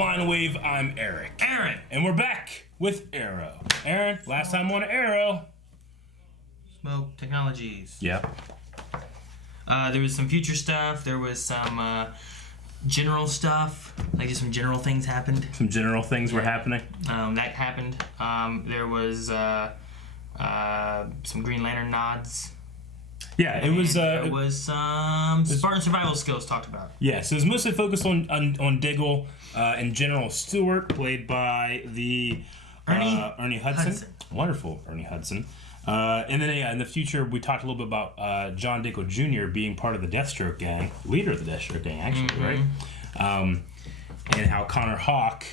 Blind Wave, I'm Eric. Aaron! And we're back with Arrow. Aaron, last time on Arrow. Smoke Technologies. Yep. There was some future stuff. There was some general stuff. Like just some general things happened. Some general things were happening. That happened. There was some Green Lantern nods. Yeah, it was. There was some Spartan survival skills talked about. Yeah, so it was mostly focused on Diggle and General Stewart, played by the Ernie Hudson. Wonderful, Ernie Hudson. And then in the future, we talked a little bit about John Diggle Jr. being part of the Deathstroke gang, leader of the Deathstroke gang, actually, right? And how Connor Hawke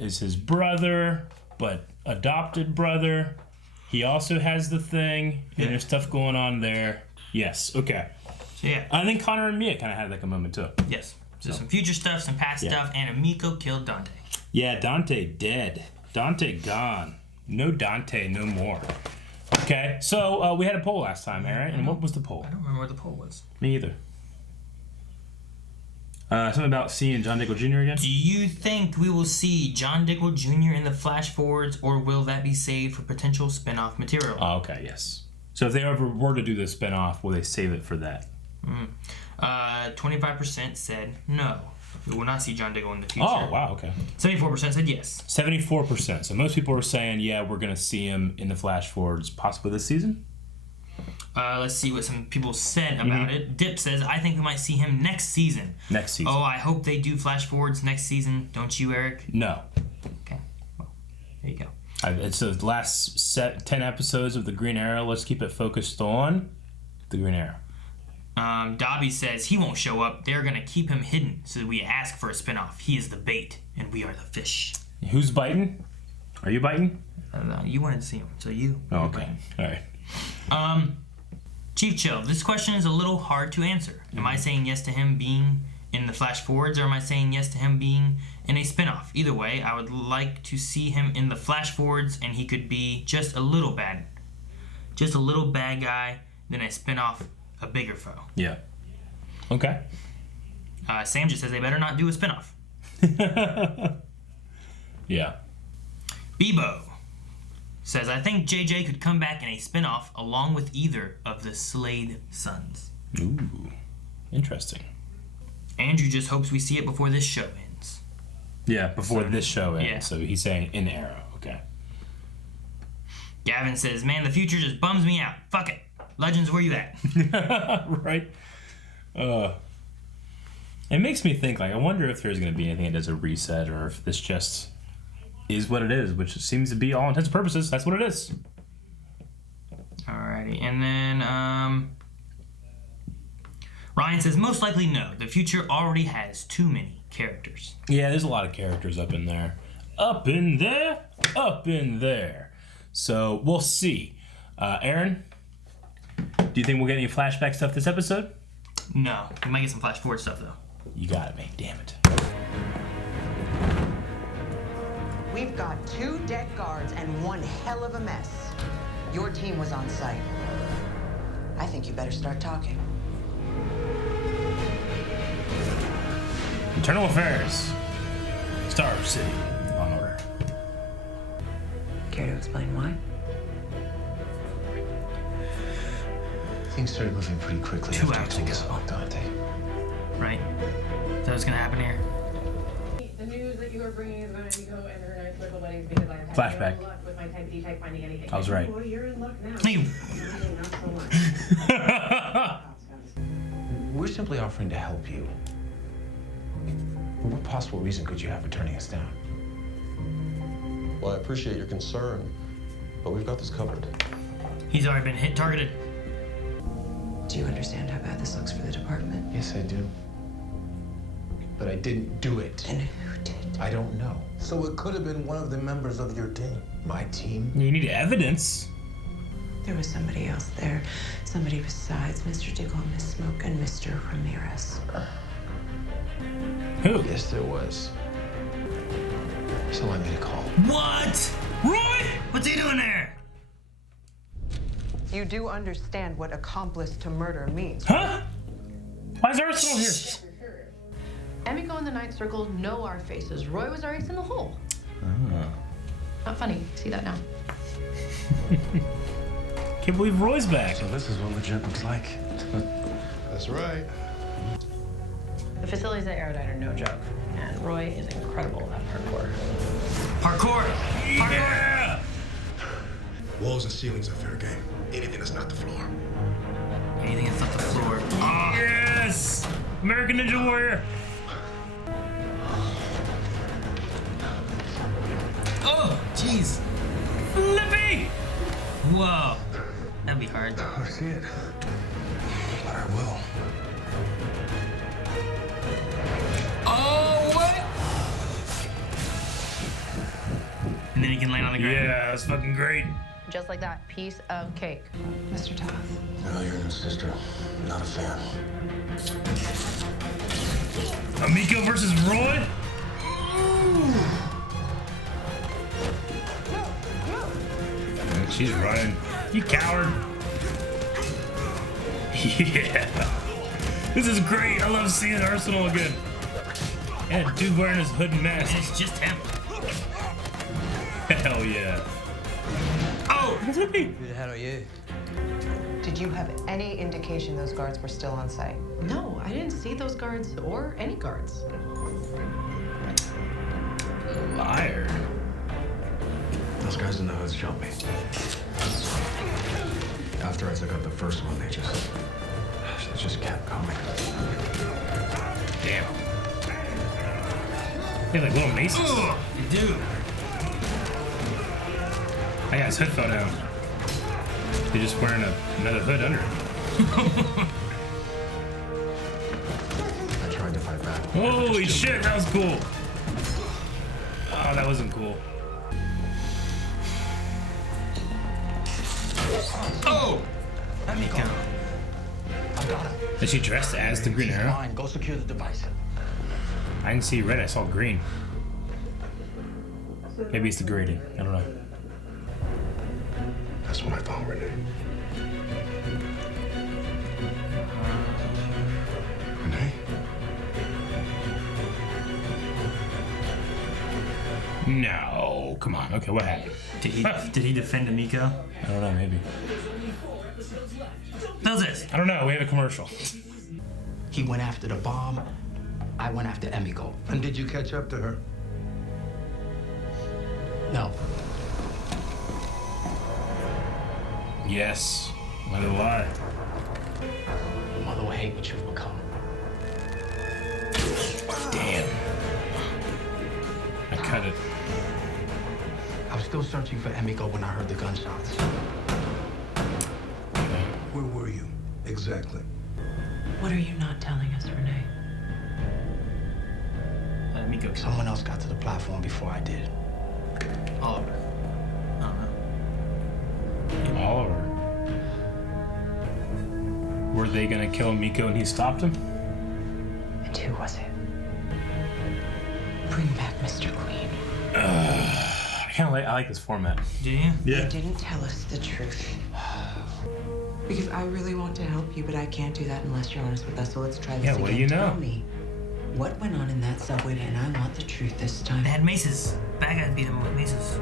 is his brother, but adopted brother. He also has the thing, and there's stuff going on there. Yes, okay. Yeah. I think Connor and Mia kind of had like a moment too. Yes. So some future stuff, some past stuff, and Emiko killed Dante. Yeah, Dante dead. Dante gone. No Dante, no more. Okay, so we had a poll last time, Aaron, and what was the poll? I don't remember what the poll was. Me either. Something about seeing John Diggle Jr. again? Do you think we will see John Diggle Jr. in the flash forwards, or will that be saved for potential spin-off material? Oh, okay, yes. So if they ever were to do the spin-off, will they save it for that? 25% said no. We will not see John Diggle in the future. Oh, wow, okay. 74% said yes. 74%. So most people are saying, yeah, we're going to see him in the flash forwards possibly this season? Let's see what some people said about it. Dip says, I think we might see him next season. Next season. Oh, I hope they do flash forwards next season. Don't you, Eric? No. Okay. Well, there you go. It's the last 10 episodes of the Green Arrow. Let's keep it focused on the Green Arrow. Dobby says he won't show up. They're going to keep him hidden so that we ask for a spinoff. He is the bait, and we are the fish. Who's biting? Are you biting? You wanted to see him, so you. Oh, okay. All right. Chief Chill, this question is a little hard to answer. Am I saying yes to him being in the flash forwards, or am I saying yes to him being in a spinoff? Either way, I would like to see him in the flash forwards, and he could be just a little bad guy, then I spin off a bigger foe. Yeah. Okay. Sam just says they better not do a spinoff. Yeah. Bebo says, I think JJ could come back in a spinoff along with either of the Slade sons. Ooh. Interesting. Andrew just hopes we see it before this show ends. Yeah, before this show ends. Yeah. So he's saying in Arrow. Okay. Gavin says, man, the future just bums me out. Fuck it. Legends, where you at? Right. It makes me think, like, I wonder if there's going to be anything that does a reset, or if this just is what it is, which seems to be all intents and purposes. That's what it is. Alrighty. And then, Ryan says, most likely no. The future already has too many characters. Yeah, there's a lot of characters up in there. Up in there. Up in there. So, we'll see. Aaron? Do you think we'll get any flashback stuff this episode? No. We might get some flash forward stuff, though. You got it, man. Damn it. We've got 2 dead guards and one hell of a mess. Your team was on site. I think you better start talking. Internal Affairs. Star City. On order. Care to explain why? Things started moving pretty quickly 2 after hours you told us ago. about Dante. Right? Is that what's going to happen here? The news that you are bringing is going to go and they're going to circle weddings because I have had Flashback. no luck with my type D type finding anything. I was right. Well, you're in luck now. Hey. Really not so much. We're simply offering to help you. What possible reason could you have for turning us down? Well, I appreciate your concern, but we've got this covered. He's already been targeted. Do you understand how bad this looks for the department? Yes, I do. But I didn't do it. And who did? I don't know. So it could have been one of the members of your team. My team? You need evidence. There was somebody else there. Somebody besides Mr. Diggle, Miss Smoke, and Mr. Ramirez. Who? Yes, there was. So I made a call. What? Roy? What's he doing there? You do understand what accomplice to murder means. Huh? Why is Ursula here? Emiko and the Ninth Circle know our faces. Roy was our ace in the hole. Not funny. See that now. Can't believe Roy's back. So this is what legit looks like. That's right. The facilities at Aerodine are no joke, and Roy is incredible at parkour. Parkour! Yeah! Walls and ceilings are fair game. Anything that's not the floor. Anything that's not the floor. Yes! American Ninja Warrior. Oh, jeez. Flippy! Whoa. That'd be hard. I see it. But I will. Oh, what? And then he can land on the ground. Yeah, that's fucking great. Just like that, piece of cake. Mr. Toth. No, your new sister. Not a fan. Emiko versus Roy? She's running. You coward. Yeah. This is great. I love seeing Arsenal again. And dude wearing his hood and mask. And it's just him. Hell yeah. Oh! Who the hell are you? Did you have any indication those guards were still on site? No, I didn't see those guards or any guards. Liar. Those guys in the hoods shot me. After I took out the first one, they just kept coming. Damn. They have like little maces. Ugh, you do. I got his hood fell down. They're just wearing another hood under it. I tried to fight back. Holy shit, that was cool. Oh, that wasn't cool. Oh! Let me go. I got him. Is she dressed as the Green Arrow? Fine, go secure the device. I didn't see red, I saw green. Maybe it's the grading. I don't know. That's what I thought, Renee. Renee? No, come on. Okay, what happened? Did he defend Emiko? I don't know, maybe. Does this? I don't know, we have a commercial. He went after the bomb. I went after Emiko. And did you catch up to her? No. Yes. Let it lie. Mother will hate what you've become. Damn. I cut it. I was still searching for Emiko when I heard the gunshots. Okay. Where were you? Exactly. What are you not telling us, Renee? Emiko. Someone else got to the platform before I did. Oliver. I don't know. Oliver. Were they gonna kill Emiko and he stopped him? And who was it? Bring back Mr. Queen. I like this format. Do you? You didn't tell us the truth. Because I really want to help you, but I can't do that unless you're honest with us. So let's try this Yeah, again. what do you know? Tell me what went on in that subway, and I want the truth this time. They had maces. Bad guys beat him with maces.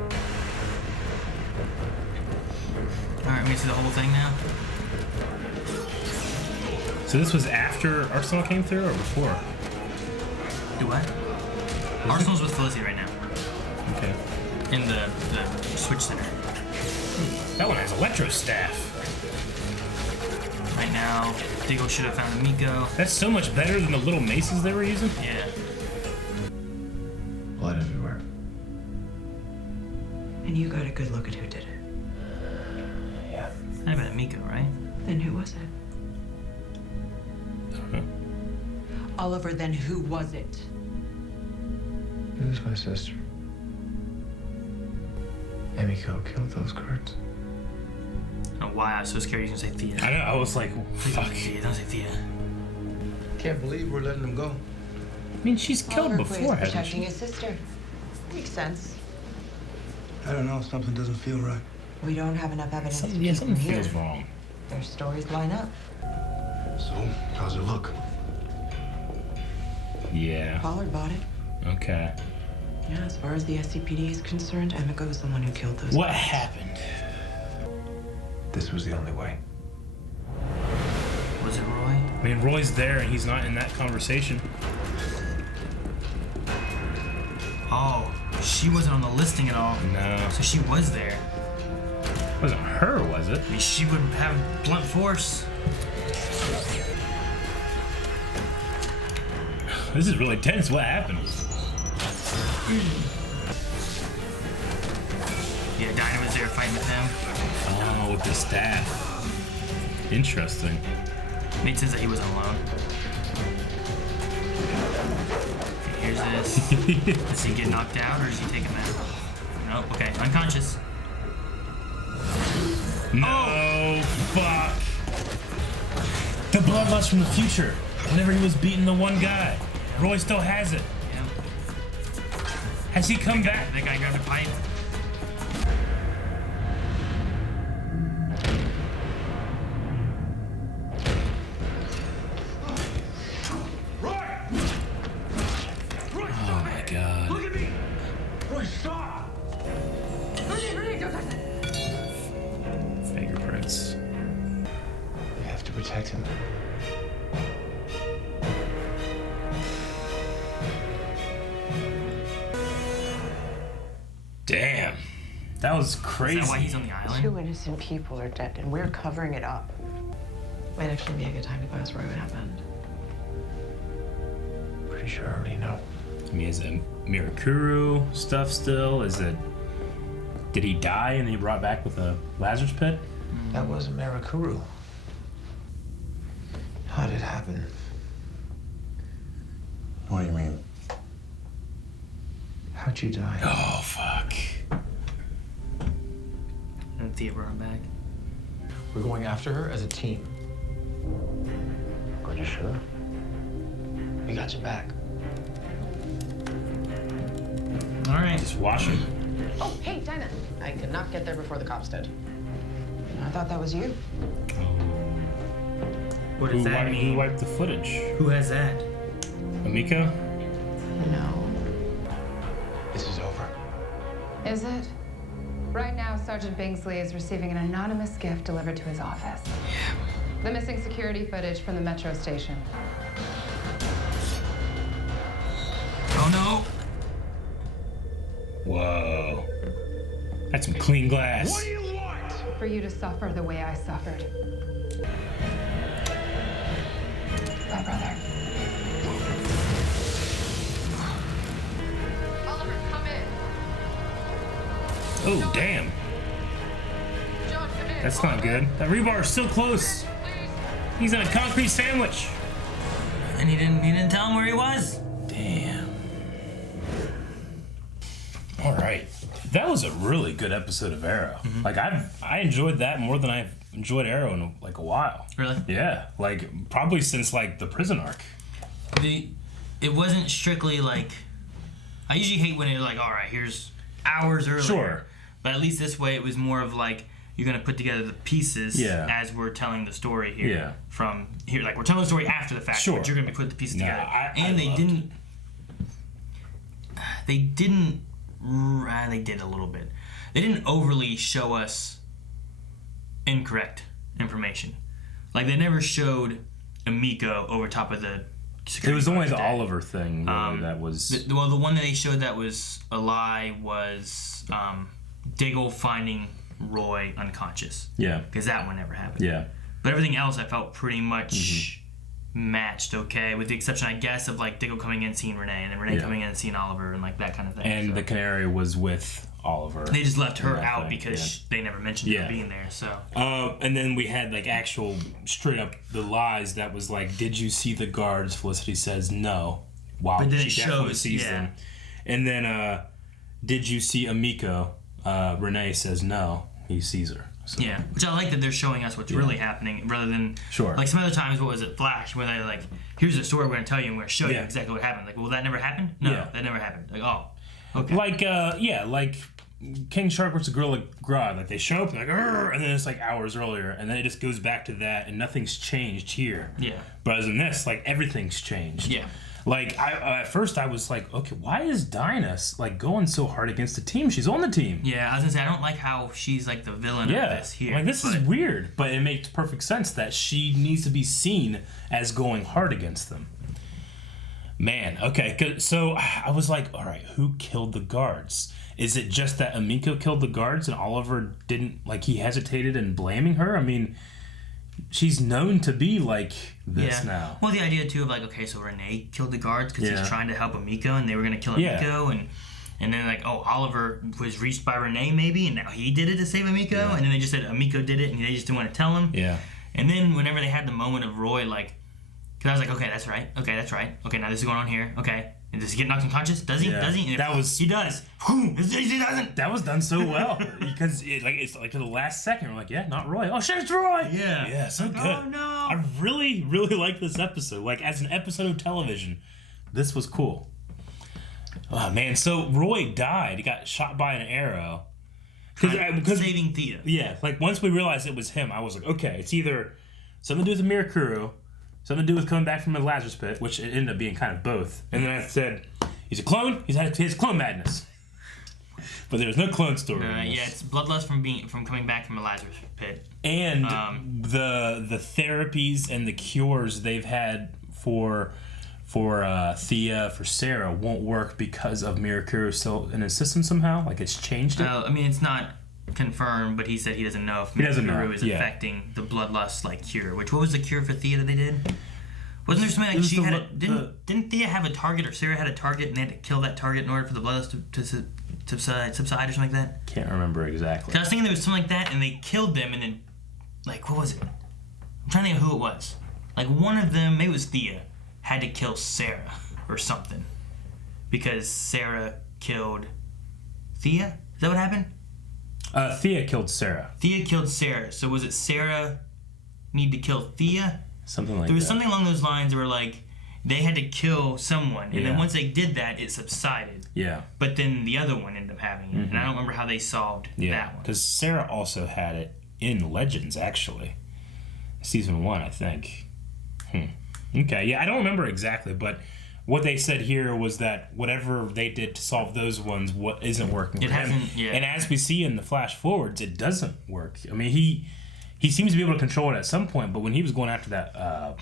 Alright, we see the whole thing now. So this was after Arsenal came through or before? Do what? Arsenal's with Felicity right now. Okay. In the Switch Center. That one has electro staff. Right now, Diggle should have found Emiko. That's so much better than the little maces they were using. Yeah. Blood everywhere. And you got a good look at who did it. Yeah. Had about Emiko, right? Then who was it? I don't know. Oliver, then who was it? It was my sister. Emiko killed those guards. I don't know why I was so scared you was gonna say Thea. I know, I was like, Please fuck. don't say Thea, don't say Thea. Can't believe we're letting them go. I mean, she's killed Oliver before, Quaid's hasn't protecting she? his sister. Makes sense. I don't know, something doesn't feel right. We don't have enough evidence Something, to yeah, keep something them here. feels wrong. Their stories line up. So, how's it look? Yeah. Pollard bought it. Okay. Yeah, as far as the SCPD is concerned, Emiko was the one who killed those What guys. happened? This was the only way. Was it Roy? I mean, Roy's there and he's not in that conversation. Oh, she wasn't on the listing at all. No. So she was there. It wasn't her, was it? I mean, she would have blunt force. This is really tense. What happened? Yeah, Dinah was there fighting with him. Oh, with the staff. Interesting. Nate says that he wasn't alone. Okay, here's this. Does he get knocked out or does he take him out? No, okay, unconscious. No, fuck. The bloodlust from the future. Whenever he was beating the one guy. Roy still has it. Yeah. Has he come back? That guy grabbed a pipe. Oh my god. Look at me! Roy, stop! Fingerprints. We have to protect him. Damn. That was crazy. Is that why he's on the island? 2 innocent people are dead, and we're covering it up. Might actually be a good time to ask Roy what happened. Pretty sure I already know. I mean, is it Kuro stuff still? Is it... Did he die and he brought back with a Lazarus pit? That wasn't Marakuru. How did it happen? What do you mean? How'd you die? Oh, fuck. And Thea brought him back. We're going after her as a team. Are you sure? We got your back. All right. Just wash him. Oh, hey, Dinah. I could not get there before the cops did. I thought that was you. What does that Who mean? wiped the footage? Who has that? Emiko? No. This is over. Is it? Right now, Sergeant Bingsley is receiving an anonymous gift delivered to his office. The missing security footage from the metro station. Oh no! Whoa. That's some clean glass. What do you want? For you to suffer the way I suffered. My brother. Oliver, come in. Oh, damn. John, come in. That's not good. That rebar is still close. He's in a concrete sandwich. And he didn't tell him where he was. Damn. All right. That was a really good episode of Arrow. Mm-hmm. Like I enjoyed that more than I've enjoyed Arrow in like a while. Really? Yeah. Like probably since like the prison arc. It wasn't strictly like. I usually hate when it's like, all right, here's hours earlier. Sure. But at least this way, it was more of like you're gonna put together the pieces Yeah. as we're telling the story here. Yeah. From here, like we're telling the story after the fact. Sure. But you're gonna be putting the pieces No, together. I and they loved didn't. They didn't. They did a little bit. They didn't overly show us incorrect information. Like they never showed Emiko over top of the security It was only guard's the dead. Oliver thing really, that was. The one that they showed that was a lie was Diggle finding Roy unconscious. Yeah. Because that one never happened. Yeah. But everything else I felt pretty much matched okay, with the exception, I guess, of like Diggle coming in and seeing Renee, and then Renee Yeah. coming in and seeing Oliver, and like that kind of thing. And so. the Canary was with Oliver. They just left her that out thing, because they never mentioned Yeah. her being there. So And then we had like actual straight up the lies that was like, did you see the guards? Felicity says no. Wow, But then she it definitely shows, sees yeah. them. And then did you see Emiko? Renee says no. He sees her. So. yeah, which I like that they're showing us what's really happening rather than Sure. like some other times. What was it, Flash, where they like, here's the story we're gonna tell you and we're gonna show you Yeah. exactly what happened. Like, well, that never happened. No, Yeah. that never happened. Like, oh, okay. Like like King Shark versus Gorilla Grodd. Like they show up and like, "Arr!" and then it's like hours earlier, and then it just goes back to that, and nothing's changed here. Yeah. But as in this, like everything's changed. Yeah. Like, at first I was like, okay, why is Dinah like going so hard against the team? She's on the team. Yeah, I was gonna say I don't like how she's like the villain of this here. Like, this is weird, but it makes perfect sense that she needs to be seen as going hard against them. Man, okay, so I was like, all right, who killed the guards? Is it just that Emiko killed the guards and Oliver didn't, like, he hesitated in blaming her? I mean, she's known to be like this now. Well, the idea too of like, okay, so Renee killed the guards because he's trying to help Emiko, and they were gonna kill Emiko, and then like, oh, Oliver was reached by Renee maybe, and now he did it to save Emiko, and then they just said Emiko did it, and they just didn't want to tell him. Yeah. And then whenever they had the moment of Roy, like, because I was like, okay, that's right. Okay, that's right. Okay, now this is going on here. Okay. And does he get knocked unconscious? Does he? Yeah. Does he? And he does. He doesn't. That was done so well because it's like to the last second we're like, yeah, not Roy. Oh shit, it's Roy. Yeah, so good. Oh no. I really, really like this episode. Like, as an episode of television, this was cool. Oh man, so Roy died. He got shot by an arrow. Because saving Thea. Yeah, like once we realized it was him, I was like, okay, it's either something to do with the Mirakuru, something to do with coming back from the Lazarus pit, which it ended up being kind of both. And then I said, he's a clone. He has clone madness. But there's no clone story. Yeah, it's bloodlust from coming back from the Lazarus pit. And the therapies and the cures they've had for Thea, for Sarah, won't work because of Mirakuru still in his system somehow. Like, it's changed it. I mean, it's not confirmed, but he said he doesn't know if Mirakuru is affecting the bloodlust like cure. What was the cure for Thea that they did? Wasn't there something like she had? Didn't Thea have a target, or Sarah had a target, and they had to kill that target in order for the bloodlust to subside or something like that? Can't remember exactly. I was thinking there was something like that, and they killed them, and then, like, what was it? I'm trying to think of who it was. Like, one of them, maybe it was Thea, had to kill Sarah or something because Sarah killed Thea. Is that what happened? Thea killed Sarah. Thea killed Sarah. So was it Sarah need to kill Thea? Something like that. There was something along those lines where, like, they had to kill someone, and then once they did that, it subsided. Yeah. But then the other one ended up having it, and I don't remember how they solved that one. Because Sarah also had it in Legends, actually. Season 1, I think. Okay, yeah, I don't remember exactly, but what they said here was that whatever they did to solve those ones isn't working for him. And as we see in the flash forwards, it doesn't work. I mean, he seems to be able to control it at some point, but when he was going after that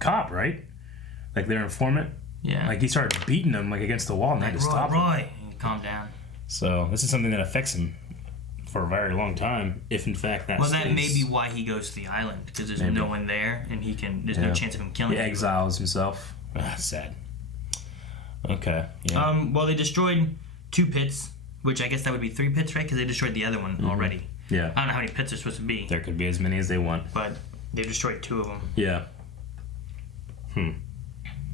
cop, right? Like their informant? Yeah. Like he started beating them like against the wall and they had to stop him. Roy, calm down. So this is something that affects him for a very long time, if in fact that that may be why he goes to the island, because there's no one there, and there's no chance of him killing anyone. He exiles himself. Sad. Okay. Yeah. Well, they destroyed 2 pits, which I guess that would be 3 pits, right? Because they destroyed the other one already. Yeah. I don't know how many pits there's supposed to be. There could be as many as they want. But they destroyed 2 of them. Yeah.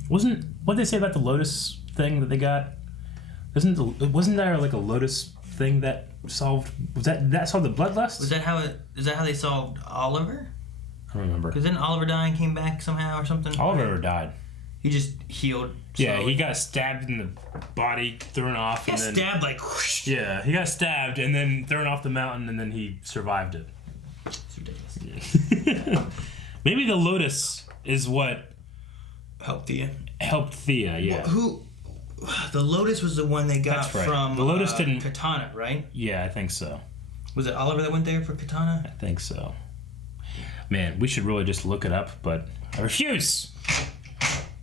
What did they say about the Lotus thing that they got? Wasn't there like a Lotus thing that solved? Was that solved the bloodlust? Is that how they solved Oliver? I don't remember. Because then Oliver died and came back somehow or something. Oliver died. He just healed. Yeah, he got stabbed in the body, thrown off. He got stabbed like whoosh. Yeah, he got stabbed and then thrown off the mountain, and then he survived it. It's ridiculous. Maybe the Lotus is what helped Thea. Yeah. Well, the Lotus was the one they got from the Lotus didn't Katana, right? Yeah, I think so. Was it Oliver that went there for Katana? I think so. Man, we should really just look it up, but I refuse.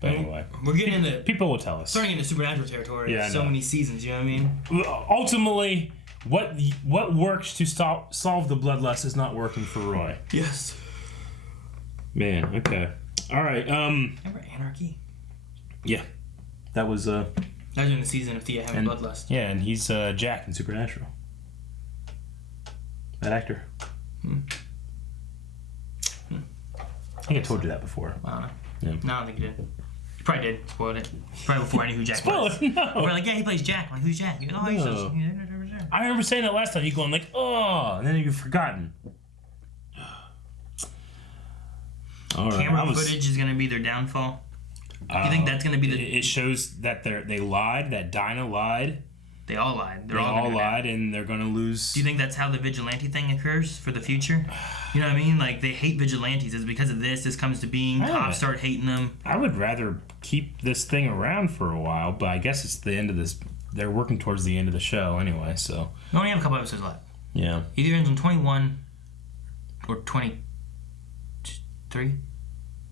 But anyway, we're getting into people will tell us. Starting into supernatural territory. Yeah, so many seasons. You know what I mean? Ultimately, what works to solve the bloodlust is not working for Roy. Yes. Man. Okay. All right. Remember Anarchy? Yeah. That was That was in the season of Thea having bloodlust. Yeah, and he's Jack in Supernatural. That actor. I think I told you that before. I don't know. Yeah. No, I don't think you did. You probably did. Spoiled it. Probably before I knew who Jack was. Spoiled? No. We're like, yeah, he plays Jack. I'm like, who's Jack? You're like, oh, he's I remember saying that last time. You going like, oh, and then you've forgotten. All right. Camera footage is going to be their downfall. You think that's going to be the... It shows that they lied, that Dinah lied, They all lied. They all lied, and they're going to lose. Do you think that's how the vigilante thing occurs for the future? You know what I mean? Like, they hate vigilantes. It's because of this comes to being. Cops start hating them. I would rather keep this thing around for a while, but I guess it's the end of this. They're working towards the end of the show anyway, so. We only have a couple episodes left. Yeah. Either ends on 21 or 23.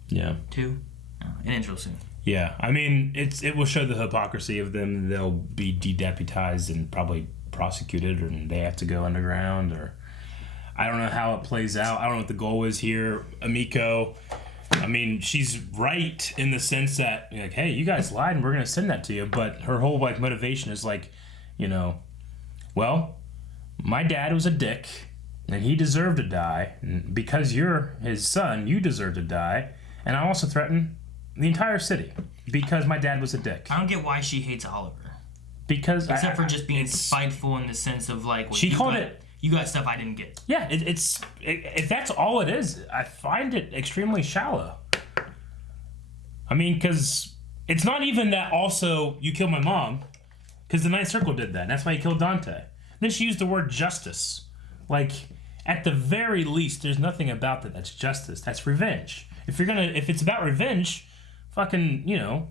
Yeah. 2. No, it ends real soon. Yeah, I mean, it will show the hypocrisy of them. They'll be de-deputized and probably prosecuted, and they have to go underground, or I don't know how it plays out. I don't know what the goal is here. Emiko, I mean, she's right in the sense that, like, hey, you guys lied, and we're going to send that to you, but her whole, like, motivation is like, you know, well, my dad was a dick, and he deserved to die, and because you're his son, you deserve to die, and I also threaten the entire city because my dad was a dick. I don't get why she hates Oliver. Because except for just being spiteful in the sense of like, well, she called it. You got stuff I didn't get. Yeah, if that's all it is, I find it extremely shallow. I mean, because it's not even that. Also, you killed my mom, because the Ninth Circle did that, and that's why he killed Dante. Then she used the word justice. Like, at the very least, there's nothing about that that's justice. That's revenge. If it's about revenge, fucking, you know,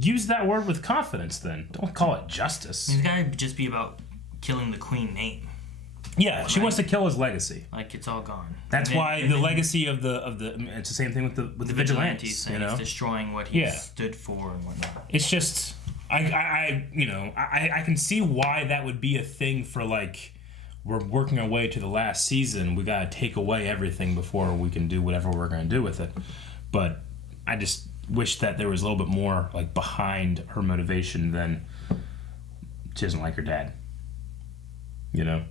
use that word with confidence then. Don't call it justice. I mean, it's gotta just be about killing the queen name. Yeah, she wants to kill his legacy. Like, it's all gone. That's why the legacy of the it's the same thing with the vigilantes, you know? It's destroying what he stood for and whatnot. It's just I can see why that would be a thing for, like, we're working our way to the last season. We gotta take away everything before we can do whatever we're gonna do with it. But I just wish that there was a little bit more, like, behind her motivation than she doesn't like her dad. You know?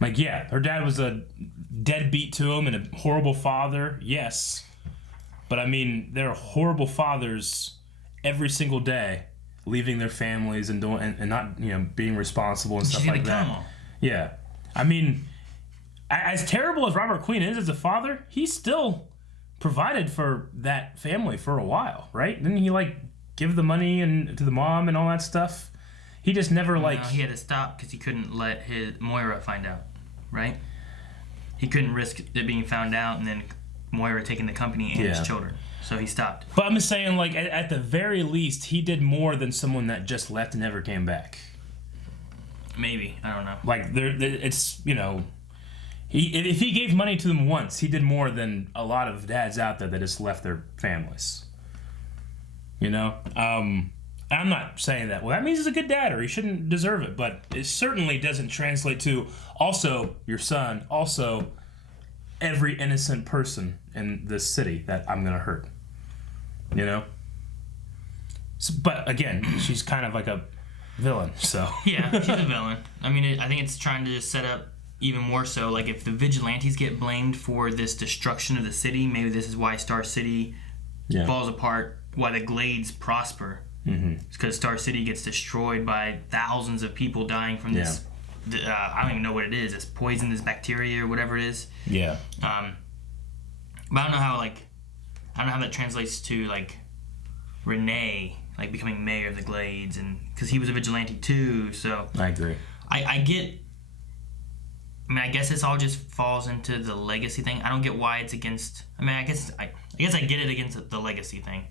Like, yeah, her dad was a deadbeat to him and a horrible father, yes. But, I mean, there are horrible fathers every single day leaving their families and doing and not, you know, being responsible and stuff like that. Yeah. I mean, as terrible as Robert Queen is as a father, he still provided for that family for a while, right? Didn't he, like, give the money and to the mom and all that stuff? He just never, like... No, he had to stop because he couldn't let his Moira find out, right? He couldn't risk it being found out and then Moira taking the company and his children. So he stopped. But I'm just saying, like, at the very least, he did more than someone that just left and never came back. Maybe. I don't know. Like, it's, you know... If he gave money to them once, he did more than a lot of dads out there that just left their families. You know? I'm not saying that, well, that means he's a good dad or he shouldn't deserve it, but it certainly doesn't translate to also your son, also every innocent person in this city that I'm going to hurt. You know? So, but again, she's kind of like a villain, so. Yeah, she's a villain. I mean, I think it's trying to just set up even more so, like, if the vigilantes get blamed for this destruction of the city, maybe this is why Star City falls apart, why the Glades prosper. It's because Star City gets destroyed by thousands of people dying from this. I don't even know what it is. It's poison, this bacteria or whatever it is. Yeah. But I don't know how that translates to, like, Renee, like, becoming mayor of the Glades, and because he was a vigilante too. So I agree. I get. I mean, I guess this all just falls into the legacy thing. I don't get why it's against. I mean, I guess I get it against the legacy thing.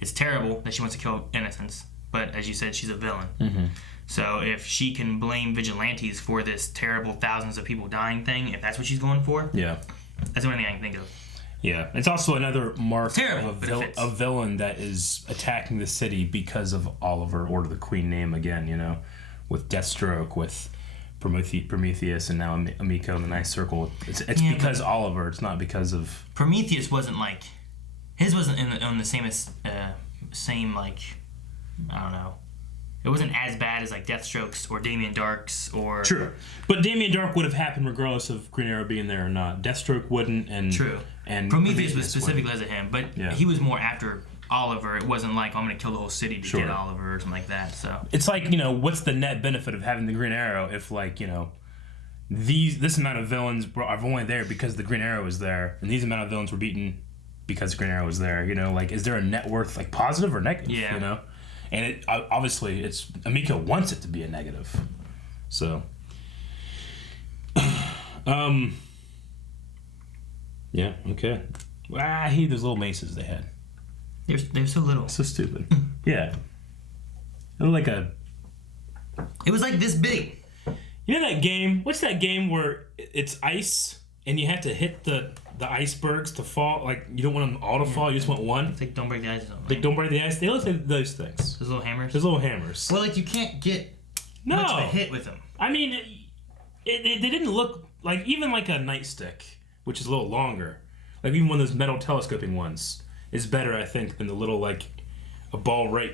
It's terrible that she wants to kill innocents, but as you said, she's a villain. So if she can blame vigilantes for this terrible thousands of people dying thing, if that's what she's going for, that's the only thing I can think of. Yeah, it's also another mark of a villain that is attacking the city because of Oliver or the Queen name again, you know, with Deathstroke, with Prometheus, and now Emiko in the Ninth Circle. It's because Oliver. It's not because of... Prometheus wasn't like... His wasn't on the same like, I don't know. It wasn't as bad as like Deathstroke's or Damien Dark's or... True. But Damien Dark would have happened regardless of Green Arrow being there or not. Deathstroke wouldn't, and... True. And Prometheus was specifically because of him, but he was more after Oliver. It wasn't like, I'm going to kill the whole city to get Oliver or something like that, so... It's like, you know, what's the net benefit of having the Green Arrow if, like, you know, this amount of villains are only there because the Green Arrow is there, and these amount of villains were beaten because Green Arrow was there, you know? Like, is there a net worth, like, positive or negative, you know? And it obviously, Emiko wants it to be a negative. So, yeah, okay. I hate those little maces they had. They're so little. So stupid. Yeah. It was like It was like this big. You know that game? What's that game where it's ice and you have to hit the icebergs to fall? Like, you don't want them all to fall, you just want one? It's like Don't Break the Ice or something. Like Don't Break the Ice? They look like those things. Those little hammers? Those little hammers. Well, like, you can't get much of a hit with them. I mean, they didn't look like, even like a nightstick, which is a little longer. Like, even one of those metal telescoping ones is better, I think, than the little, like, a ball right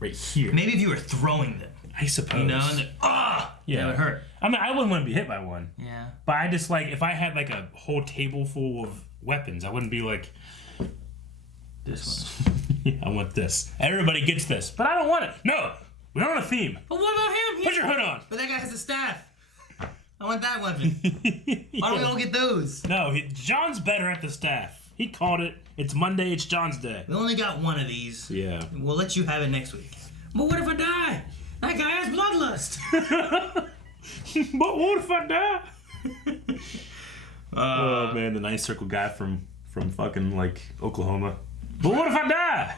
here. Maybe if you were throwing them. I suppose. You know, and that would hurt. I mean, I wouldn't want to be hit by one. Yeah. But I just, like, if I had, like, a whole table full of weapons, I wouldn't be like, this one. I want this. Everybody gets this. But I don't want it. No! We're on a theme. But what about him? Put your hood on. But that guy has a staff. I want that weapon. Why don't we all get those? No, John's better at the staff. He called it. It's Monday. It's John's day. We only got one of these. Yeah. We'll let you have it next week. But what if I die? That guy has bloodlust. But what if I die? Oh man, the Ninth Circle guy from fucking like Oklahoma. But what if I die?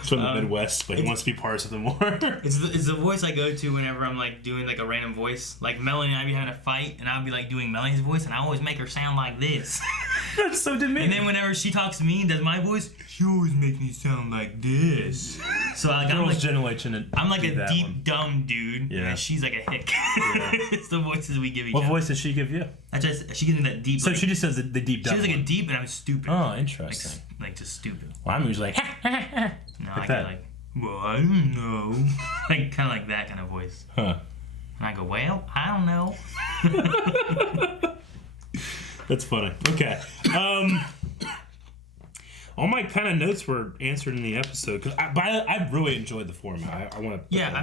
He's from the Midwest, but he wants to be part of something more. It's the voice I go to whenever I'm like doing like a random voice. Like Melanie and I be having a fight, and I'll be like doing Melanie's voice, and I always make her sound like this. That's so demeaning. And then whenever she talks to me and does my voice, she always makes me sound like this. So like, I'm like a deep dumb dude, and she's like a hick. Yeah. It's the voices we give each other. What voice does she give you? She gives me that deep. So she just says the deep dumb. She has like a deep, and I'm stupid. Oh, interesting. Like just stupid. Well, I'm usually like, no, like I get like, well, I don't know. Like kind of like that kind of voice. Huh. And I go, well, I don't know. That's funny. Okay. All my kind of notes were answered in the episode because I really enjoyed the format. I want to. Yeah, I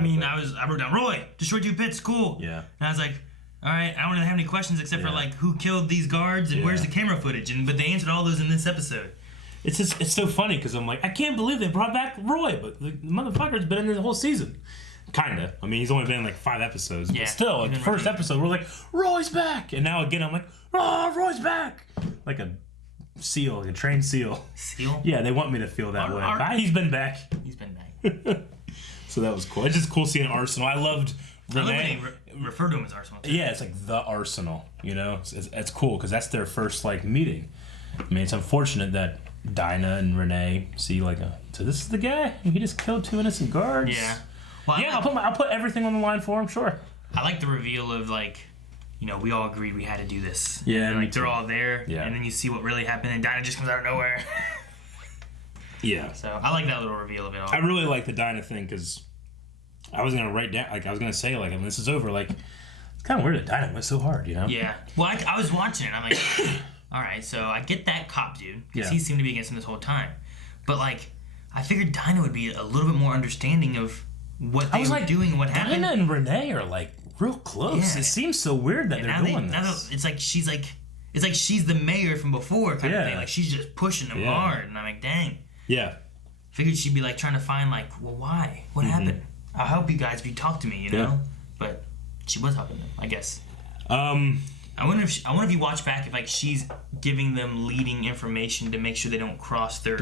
wrote down Roy destroyed 2 pits, cool. Yeah. And I was like, all right, I don't really have any questions except for like who killed these guards and where's the camera footage, but they answered all those in this episode. It's so funny because I'm like, I can't believe they brought back Roy, but the motherfucker's been in there the whole season. Kinda. I mean, he's only been in like 5 episodes, but still, like the first episode, we're like, Roy's back, and now again, I'm like, oh, Roy's back, like a seal, like a trained seal. Seal? Yeah, they want me to feel that way. He's been back. He's been back. So that was cool. It's just cool seeing Arsenal. I loved Renee. I love when they refer to him as Arsenal too. Yeah, it's like the Arsenal. You know, it's cool because that's their first like meeting. I mean, it's unfortunate that Dinah and Renee see like so this is the guy. He just killed 2 innocent guards. Yeah. Well, yeah, I'll put everything on the line for him. Sure. I like the reveal of like, you know, we all agreed we had to do this. Yeah. And, like they're all there. Yeah. And then you see what really happened, and Dinah just comes out of nowhere. Yeah. So I like that little reveal of it all. I really like the Dinah thing because I was gonna write down like I was gonna say like when this is over like it's kind of weird that Dinah went so hard, you know? Yeah. Well, I was watching it. I'm like, all right, so I get that cop dude because he seemed to be against him this whole time, but like I figured Dinah would be a little bit more understanding of what they were doing and what happened. Dinah and Renee are like real close. Yeah. It seems so weird that they're doing this. It's like she's the mayor from before kind of thing. Like she's just pushing them hard, and I'm like, dang. Yeah. Figured she'd be like trying to find like, well, why? What happened? I'll help you guys if you talk to me, you know. Yeah. But she was helping them, I guess. I wonder if you watch back if like she's giving them leading information to make sure they don't cross their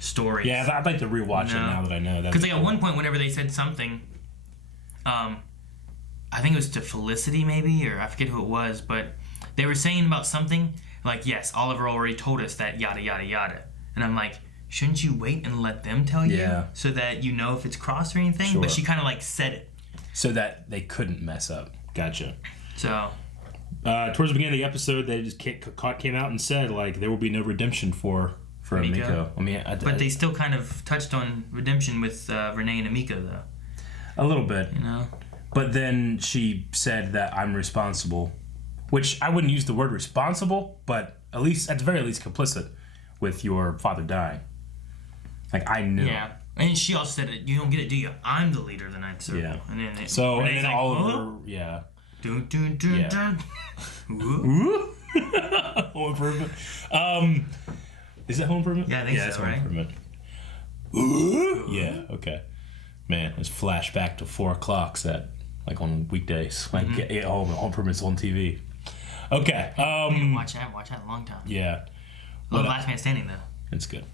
stories. Yeah, I'd like to rewatch it now that I know that. Because like at one point, whenever they said something, I think it was to Felicity maybe, or I forget who it was, but they were saying about something like, yes, Oliver already told us that yada yada yada, and I'm like, shouldn't you wait and let them tell you so that you know if it's crossed or anything? Sure. But she kind of like said it so that they couldn't mess up. Gotcha. So. Towards the beginning of the episode, they just came out and said like there will be no redemption for Emiko. I mean, but they still kind of touched on redemption with Renee and Emiko though. A little bit, you know. But then she said that I'm responsible, which I wouldn't use the word responsible, but at the very least complicit with your father dying. Like I knew. Yeah. And she also said, "You don't get it, do you? I'm the leader of the Ninth Circle." Yeah. And then Renee's like, Oliver, yeah. Dun, dun, dun, dun. Home Improvement. Is that Home Improvement? Yeah, I think so, it's Home right? Improvement. Yeah, okay. Man, it's flashback to 4 o'clock set, like on weekdays. Like, Home Improvements on TV. Okay. Watch that a long time. Yeah. Last Man Standing, though. It's good.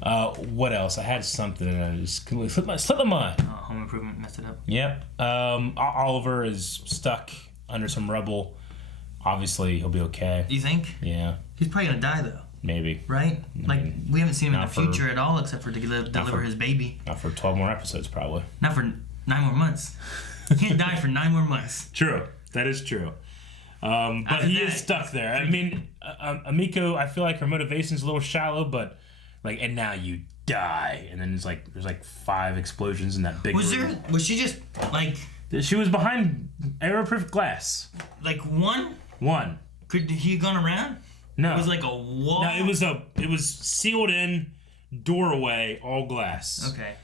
What else? I had something and I just slipped my mind. Home Improvement messed it up. Yep. Oliver is stuck under some rubble. Obviously, he'll be okay. Do you think? Yeah. He's probably gonna die though. Maybe. Right? Like, we haven't seen him in the Not for- future at all, except for to deliver his baby. Not for 12 more episodes, probably. Not for 9 more months. He can't die for 9 more months. True. That is true. But he is stuck there. I mean, Amiko, I feel like her motivation's a little shallow, but like, and now you die, and then there's like 5 explosions in that big room. Was she just like? She was behind arrow-proof glass. Like one? One. Could he have gone around? No. It was like a wall. No, it was sealed in, doorway, all glass. Okay.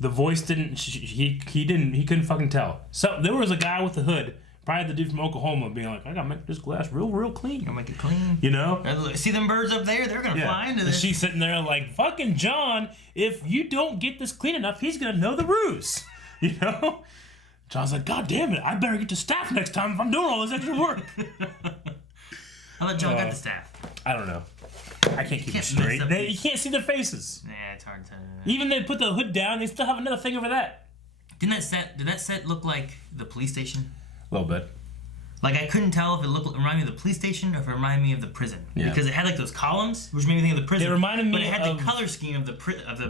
The voice didn't. He couldn't fucking tell. So there was a guy with the hood. Probably the dude from Oklahoma being like, I gotta make this glass real clean. Gotta make it clean. You know? See them birds up there? They're gonna fly into and this. she's sitting there like, fucking John, if you don't get this clean enough, he's gonna know the ruse. You know? John's like, God damn it, I better get to staff next time if I'm doing all this extra work. I thought John got the staff. I don't know. I can't keep it can't straight. mess up You can't see their faces. Yeah, it's hard to. Even they put the hood down, they still have another thing over that. Did that set look like the police station? A little bit. Like, I couldn't tell if it reminded me of the police station or if it reminded me of the prison. Yeah. Because it had like those columns, which made me think of the prison. It reminded me but it had of the color scheme of the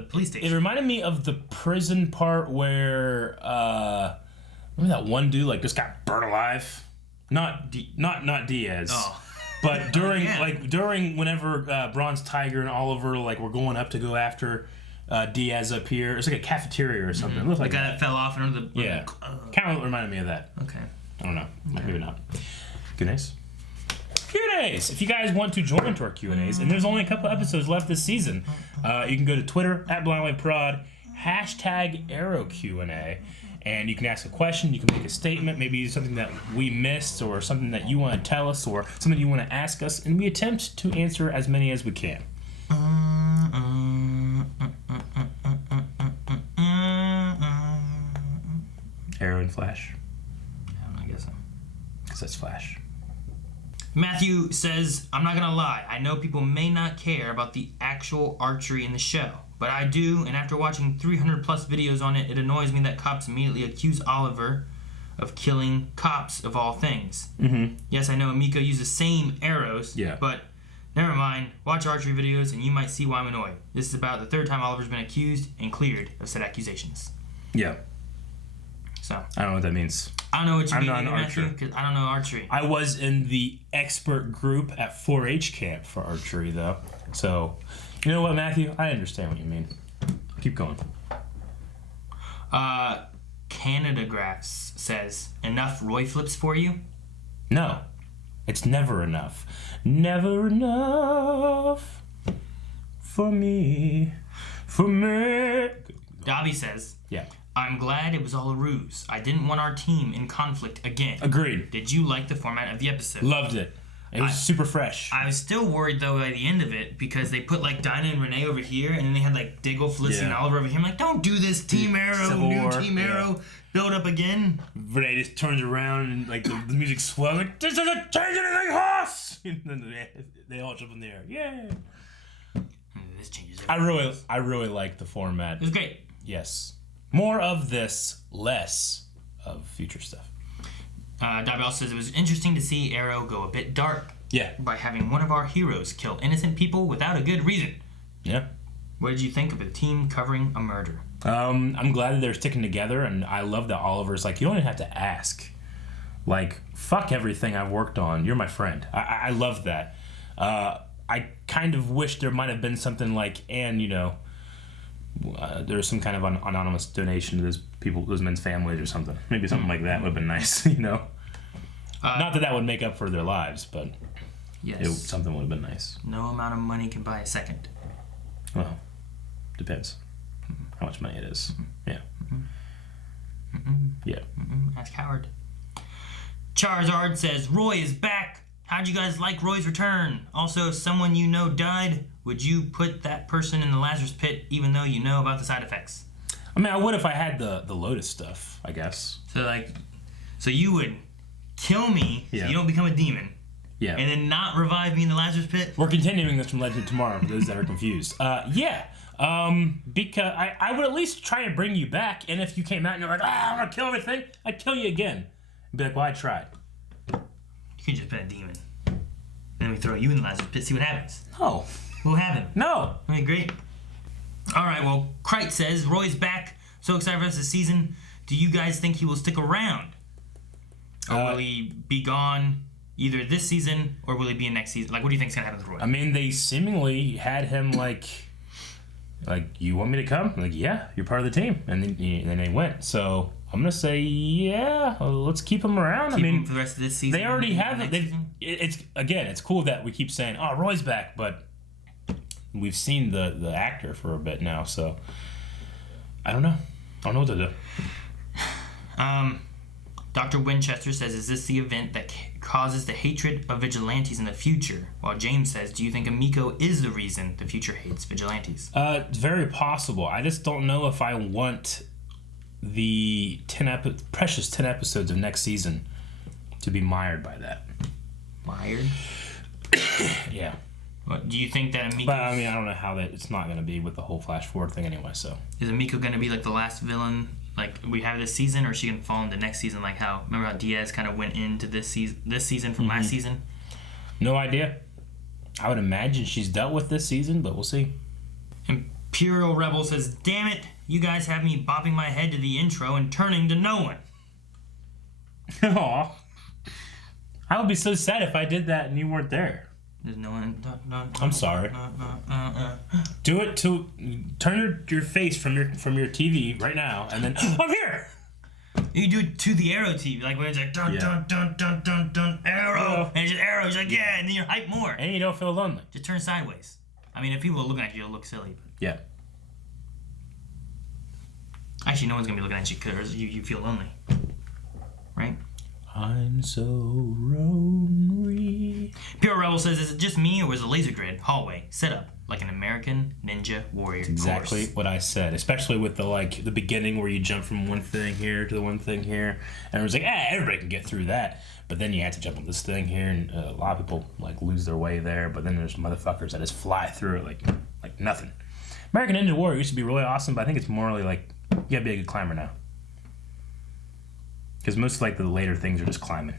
police station. It reminded me of the prison part where remember that one dude like just got burnt alive? Not Diaz. Oh. But during Yeah. during whenever Bronze Tiger and Oliver like were going up to go after Diaz up here, it's like a cafeteria or something. It looked The like guy that. that fell off under the. Yeah. Kind of reminded me of that. Okay. I don't know. Maybe not. Q&As? Q&As! If you guys want to join into our Q&As, and there's only a couple episodes left this season, you can go to Twitter, @BlindWayProd, #ArrowQ&A, and you can ask a question, you can make a statement, maybe something that we missed, or something that you want to tell us, or something you want to ask us, and we attempt to answer as many as we can. Arrow and Flash? I guess so. Because that's Flash. Matthew says, I'm not gonna lie, I know people may not care about the actual archery in the show, but I do, and after watching 300 plus videos on it, it annoys me that cops immediately accuse Oliver of killing cops of all things. Mm-hmm. Yes, I know Amiko used the same arrows, but never mind, watch archery videos and you might see why I'm annoyed. This is about the 3rd time Oliver's been accused and cleared of said accusations. Yeah. So I don't know what that means. I don't know what you I'm mean, not an Matthew, archer. because I don't know archery. I was in the expert group at 4-H camp for archery, though. So, you know what, Matthew? I understand what you mean. Keep going. Canada Graphs says, enough Roy flips for you? No. It's never enough. Never enough for me. For me. Dobby says, Yeah. I'm glad it was all a ruse. I didn't want our team in conflict again. Agreed. Did you like the format of the episode? Loved it. It was super fresh. I was still worried, though, by the end of it, because they put, like, Dinah and Renee over here, and then they had, like, Diggle, Felicity, and Oliver over here. I'm like, don't do this, Team Arrow, Civil new War, Team Arrow, build up again. Renee just turns around and, like, the music's swelling. Like, this doesn't change anything, Hoss! And then they all jump in the air. Yeah. This changes everything. I really like the format. It was great. Yes. More of this, less of future stuff. Dobby also says it was interesting to see Arrow go a bit dark. Yeah. By having one of our heroes kill innocent people without a good reason. Yeah. What did you think of a team covering a murder? I'm glad that they're sticking together, and I love that Oliver's like, you don't even have to ask. Like, fuck everything I've worked on. You're my friend. I love that. I kind of wish there might have been something like, and, you know, there's some kind of anonymous donation to those men's families or something. Maybe something like that would have been nice, you know? Not that would make up for their lives, but something would have been nice. No amount of money can buy a second. Well, depends how much money it is. Yeah. Yeah. Ask Howard. Charizard says, Roy is back. how'd you guys like Roy's return? Also, if someone you know died, would you put that person in the Lazarus pit even though you know about the side effects? I mean, I would if I had the Lotus stuff, I guess. So you would kill me so you don't become a demon. Yeah. And then not revive me in the Lazarus pit? We're continuing this from Legend Tomorrow for those that are confused. Yeah. Because I would at least try to bring you back, and if you came out and you're like, I want to kill everything, I'd kill you again. And be like, well, I tried. You could just been a demon. Then we throw you in the Lazarus pit, see what happens. No. What happened? No. Okay, great. All right, well, Krite says, Roy's back. So excited for us this season. Do you guys think he will stick around? Or will he be gone either this season or will he be in next season? Like, what do you think's going to happen with Roy? I mean, they seemingly had him like, you want me to come? Like, yeah, you're part of the team. And then they went. So I'm going to say, yeah, let's keep him around. Keep him for the rest of this season? They already have it. It's cool that we keep saying, oh, Roy's back, but we've seen the actor for a bit now, so I don't know. I don't know what to do. Dr. Winchester says, is this the event that causes the hatred of vigilantes in the future? While James says, do you think Emiko is the reason the future hates vigilantes? It's very possible. I just don't know if I want the precious 10 episodes of next season to be mired by that. Mired? Yeah. What, do you think that Emiko... But, I mean, I don't know how that... It's not going to be with the whole Flash Forward thing anyway, so... Is Emiko going to be, like, the last villain, like, we have this season, or is she going to fall into next season, like how... Remember how Diaz kind of went into this season from last season? No idea. I would imagine she's dealt with this season, but we'll see. Imperial Rebel says, damn it, you guys have me bopping my head to the intro and turning to no one. Aw. I would be so sad if I did that and you weren't there. There's no one. I'm sorry. Do it to turn your face from your TV right now, and then I'm here. You do it to the Arrow TV, like when it's like dun dun dun dun dun dun Arrow, and it's just Arrow. It's like and then you're hype more, and you don't feel lonely. Just turn sideways. I mean, if people are looking at you, it'll look silly. Yeah. Actually, no one's gonna be looking at you because you feel lonely, right? I'm so lonely. Pure Rebel says, is it just me or was the laser grid hallway set up like an American Ninja Warrior That's exactly course? what I said, especially with the beginning where you jump from one thing here to the one thing here, and it was like, everybody can get through that, but then you have to jump on this thing here, and a lot of people like lose their way there, but then there's motherfuckers that just fly through it like nothing. American Ninja Warrior used to be really awesome, but I think it's morally like you gotta be a good climber now. Because most like the later things are just climbing.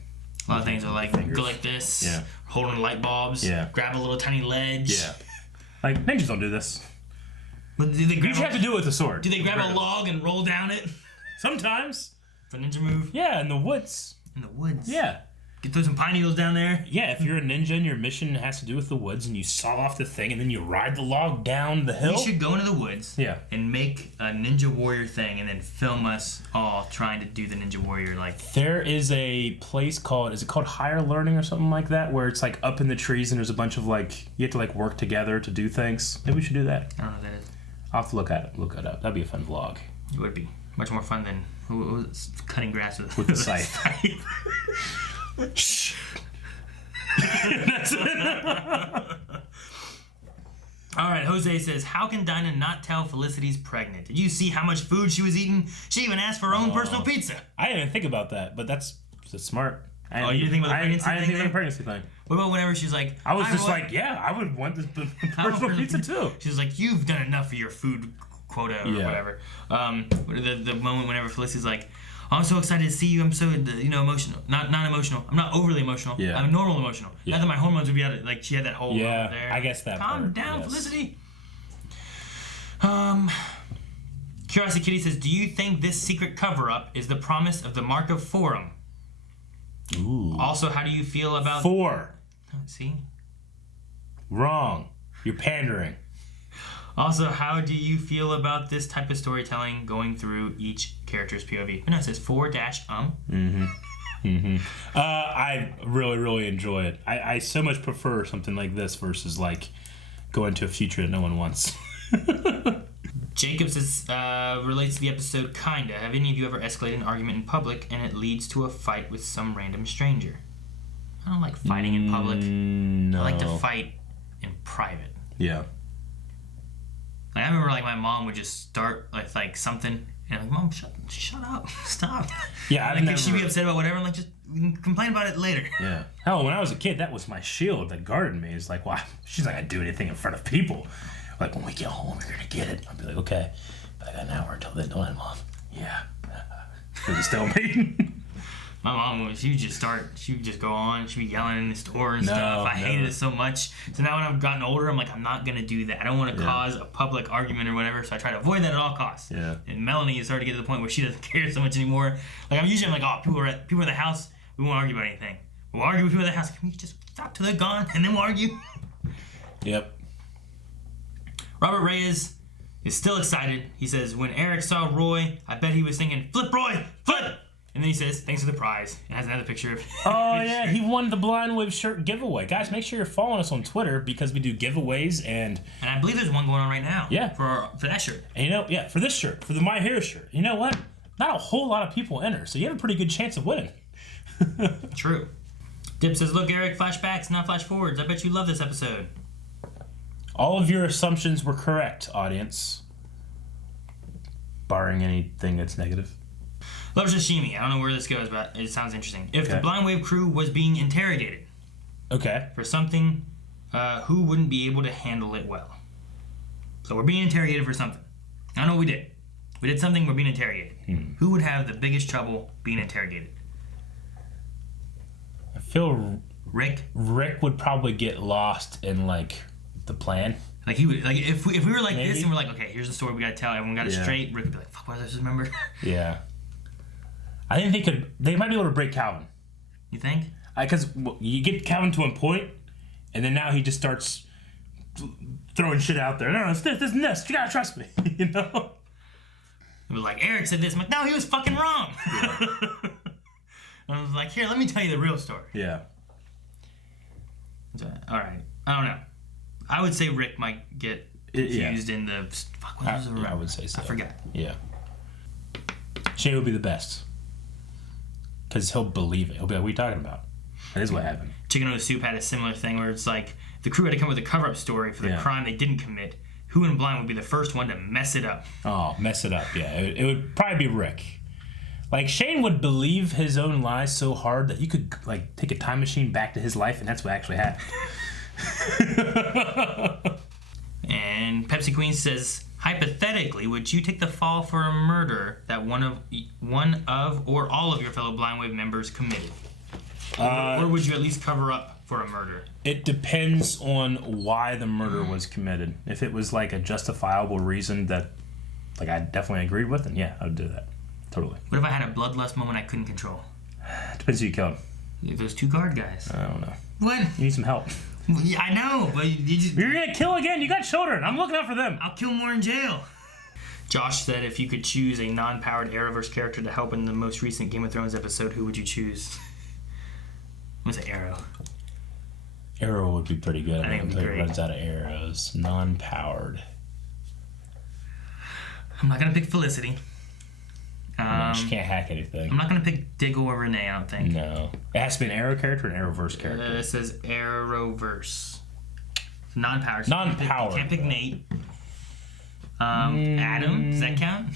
A lot of things are like go like this, holding light bulbs, grab a little tiny ledge. Yeah. Like ninjas don't do this. But do they grab you have to do it with a sword. Do they grab a log and roll down it? Sometimes. The ninja move? Yeah, in the woods. In the woods? Yeah. Get throw some pine needles down there? Yeah, if you're a ninja and your mission has to do with the woods and you saw off the thing and then you ride the log down the hill. We should go into the woods and make a Ninja Warrior thing and then film us all trying to do the Ninja Warrior like... There is a place called, is it called Higher Learning or something like that? Where it's like up in the trees and there's a bunch of like, you have to like work together to do things. Maybe we should do that. I don't know what that is. I'll have to look it up. That'd be a fun vlog. It would be. Much more fun than cutting grass with the scythe. Shh. Alright, Jose says, how can Dinah not tell Felicity's pregnant? Did you see how much food she was eating? She even asked for her own personal pizza. I didn't even think about that, but that's smart. You didn't think about the pregnancy thing? I didn't think about the pregnancy thing. What about whenever she's like... I was just like, I would want this personal pizza too. She was like, you've done enough for your food quota or whatever. The moment whenever Felicity's like, I'm so excited to see you. I'm so emotional. Not emotional. I'm not overly emotional. Yeah. I'm normal emotional. Yeah. Not that my hormones would be out of, like she had that whole there. I guess that Calm down, Felicity. Curiosity Kitty says, do you think this secret cover-up is the promise of the Markov Forum? Ooh. Also, how do you feel about... 4. See? Wrong. You're pandering. Also, how do you feel about this type of storytelling going through each character's POV? No, it says 4-. Mm-hmm. Mm-hmm. I really, really enjoy it. I so much prefer something like this versus like going to a future that no one wants. Jacob says, relates to the episode kinda. Have any of you ever escalated an argument in public and it leads to a fight with some random stranger? I don't like fighting in public. No. I like to fight in private. Yeah. Like, I remember like my mom would just start like something, and I'm like, Mom, shut up, stop. Yeah, like, she'd be upset about whatever, and like, just we can complain about it later. Yeah. Hell, when I was a kid, that was my shield that guarded me. It's like, wow, she's not gonna do anything in front of people. Like, when we get home, we're gonna get it. I'd be like, okay, but I got an hour until then, don't I, Mom? Yeah. For the stalemate. My mom she would just go on, she'd be yelling in the store and stuff. I hated it so much. So now when I've gotten older, I'm like, I'm not gonna do that. I don't want to cause a public argument or whatever, so I try to avoid that at all costs. Yeah. And Melanie is starting to get to the point where she doesn't care so much anymore. Like, I'm usually like, oh, people are at the house, we won't argue about anything. We'll argue with people at the house. Can we just stop till they're gone and then we'll argue? Yep. Robert Reyes is still excited. He says, when Eric saw Roy, I bet he was thinking, flip Roy, flip! And then he says, thanks for the prize. And has another picture of Oh, yeah, he won the Blind Wave shirt giveaway. Guys, make sure you're following us on Twitter because we do giveaways and I believe there's one going on right now. Yeah. For that shirt. And for this shirt, for the My Hero shirt. You know what? Not a whole lot of people enter, so you have a pretty good chance of winning. True. Dip says, look, Eric, flashbacks, not flash forwards. I bet you love this episode. All of your assumptions were correct, audience. Barring anything that's negative. Love Sashimi. I don't know where this goes, but it sounds interesting. If the Blind Wave crew was being interrogated for something, who wouldn't be able to handle it well? So we're being interrogated for something. I don't know what we did. We did something, we're being interrogated. Who would have the biggest trouble being interrogated? I feel Rick. Rick would probably get lost in, like, the plan. Like, he would, like, if we were like Maybe. this and we're like, okay, here's the story we gotta tell, everyone got it straight, Rick would be like, fuck, what did I just remember? Yeah. I think they might be able to break Calvin. You think? Because you get Calvin to a point, and then now he just starts throwing shit out there. No, it's this and this. You gotta trust me, you know? It was like, Eric said this. I'm like, no, he was fucking wrong. Yeah. And I was like, here, let me tell you the real story. Yeah. All right. I don't know. I would say Rick might get confused in the... Fuck, what was the I would say so. I forgot. Yeah. Shane would be the best. Because he'll believe it. He'll be like, what are you talking about? That is what happened. Chicken Noodle Soup had a similar thing where it's like, the crew had to come up with a cover-up story for the crime they didn't commit. Who in Blind would be the first one to mess it up? Oh, mess it up, yeah. It would probably be Rick. Like, Shane would believe his own lies so hard that you could, like, take a time machine back to his life, and that's what actually happened. And Pepsi Queen says, hypothetically, would you take the fall for a murder that one of or all of your fellow Blind Wave members committed? Or would you at least cover up for a murder? It depends on why the murder was committed. If it was like a justifiable reason that, like, I definitely agreed with, then yeah, I would do that. Totally. What if I had a bloodlust moment I couldn't control? Depends who you killed. Those two guard guys. I don't know. What? You need some help. Yeah, I know, but you're gonna kill again. You got children. I'm looking out for them. I'll kill more in jail. Josh said, if you could choose a non-powered Arrowverse character to help in the most recent Game of Thrones episode, who would you choose? I'm gonna say Arrow. Arrow would be pretty good. I think it'd be great. Runs out of arrows. Non-powered. I'm not gonna pick Felicity. She can't hack anything. I'm not gonna pick Diggle or Renee. I don't think. No. It has to be an Arrow character or an Arrowverse character. It says Arrowverse. Non-powered. Non-powered. Can't pick Nate. Adam. Does that count?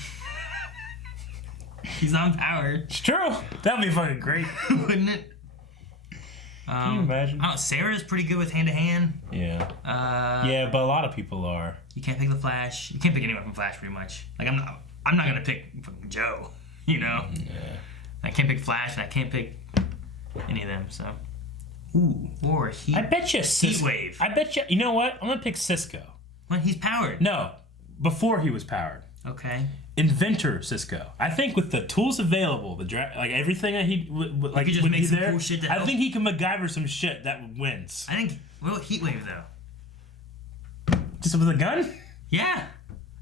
He's non-powered. It's true. That'd be fucking great. Wouldn't it? Can you imagine? Sarah's pretty good with hand-to-hand. Yeah. Yeah, but a lot of people are. You can't pick the Flash. You can't pick anyone from Flash, pretty much. Like, I'm not gonna pick fucking Joe. You know. Yeah. I can't pick Flash, and I can't pick any of them. So. Ooh. Or I bet you Heatwave. I bet you. You know what? I'm gonna pick Cisco. Well, he's powered. No, before he was powered. Okay. Inventor Cisco. I think with the tools available, like everything that he like just would make be some there. cool shit to I help. think he can MacGyver some shit that wins. I think. Well, Heatwave though. Just with a gun? Yeah.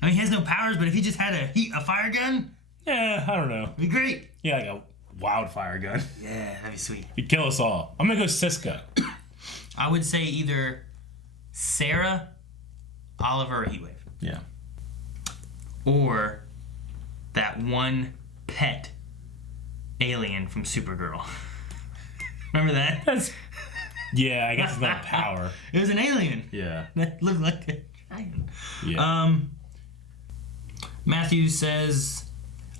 I mean, he has no powers, but if he just had a fire gun. Yeah, I don't know. It'd be great. Yeah, like a wildfire gun. Yeah, that'd be sweet. He'd kill us all. I'm gonna go Cisco. I would say either Sarah, Oliver, or Heatwave. Yeah. Or that one pet alien from Supergirl. Remember that? Yeah, I guess it's not a power. It was an alien. Yeah. That looked like a giant. Yeah. Matthew says,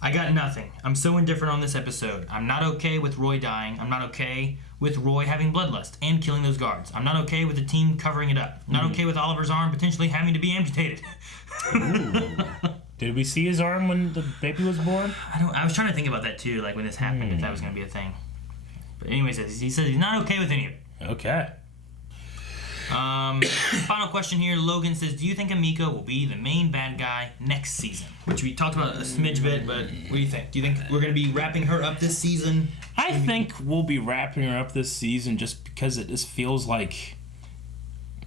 I got nothing. I'm so indifferent on this episode. I'm not okay with Roy dying. I'm not okay with Roy having bloodlust and killing those guards. I'm not okay with the team covering it up. I'm not okay with Oliver's arm potentially having to be amputated. Did we see his arm when the baby was born? I was trying to think about that too, like when this happened, if that was going to be a thing. But anyways, he says he's not okay with any of it. Okay. Final question here. Logan says, do you think Emiko will be the main bad guy next season? Which we talked about a smidge bit, but what do you think? Do you think we're going to be wrapping her up this season? I think we'll be wrapping her up this season just because it just feels like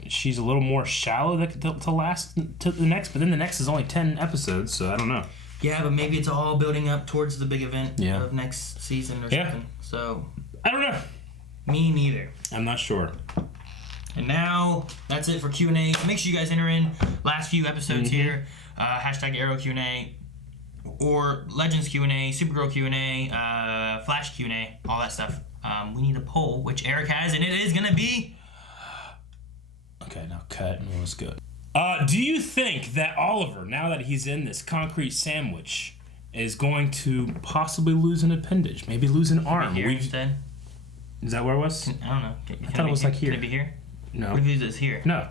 she's a little more shallow to last to the next, but then the next is only 10 episodes, so I don't know. Yeah, but maybe it's all building up towards the big event of next season or something. So I don't know. Me neither. I'm not sure. And now, that's it for Q&A. Make sure you guys enter in last few episodes here. Hashtag Arrow Q&A. Or Legends Q&A, Supergirl Q&A, Flash Q&A, all that stuff. We need a poll, which Eric has, and it is going to be... Okay, now cut, and let's go. Do you think that Oliver, now that he's in this concrete sandwich, is going to possibly lose an appendage? Maybe lose an arm? Here instead? Is that where it was? I don't know. I thought it was like here. Can it be here? No. What if it was here? No.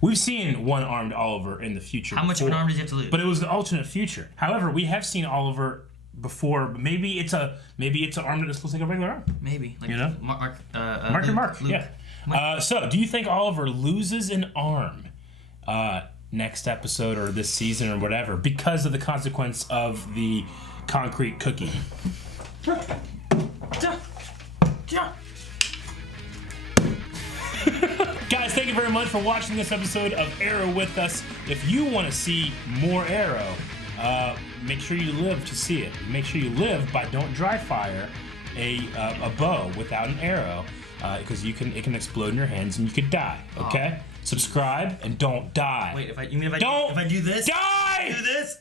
We've seen one-armed Oliver in the future. How much of an arm does he have to lose? But it was the alternate future. However, we have seen Oliver before. But maybe it's an arm that just looks like a regular arm. Maybe. Like Mark. Yeah. So, do you think Oliver loses an arm next episode or this season or whatever because of the consequence of the concrete cookie? Guys, thank you very much for watching this episode of Arrow with us. If you want to see more Arrow, make sure you live to see it. Make sure you live by don't dry fire a bow without an arrow, because it can explode in your hands and you could die. Okay? Subscribe and don't die. Wait, if I do this? Die! Do this?